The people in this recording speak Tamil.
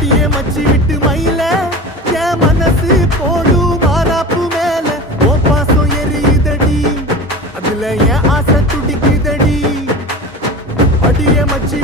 அடியே மச்சி விட்டு மயில என் மனசு போடு மாறாப்பு மேல ஓ பாசம் எரியுதடி அதுல என் ஆசை துடிக்குதடி அடியே மச்சி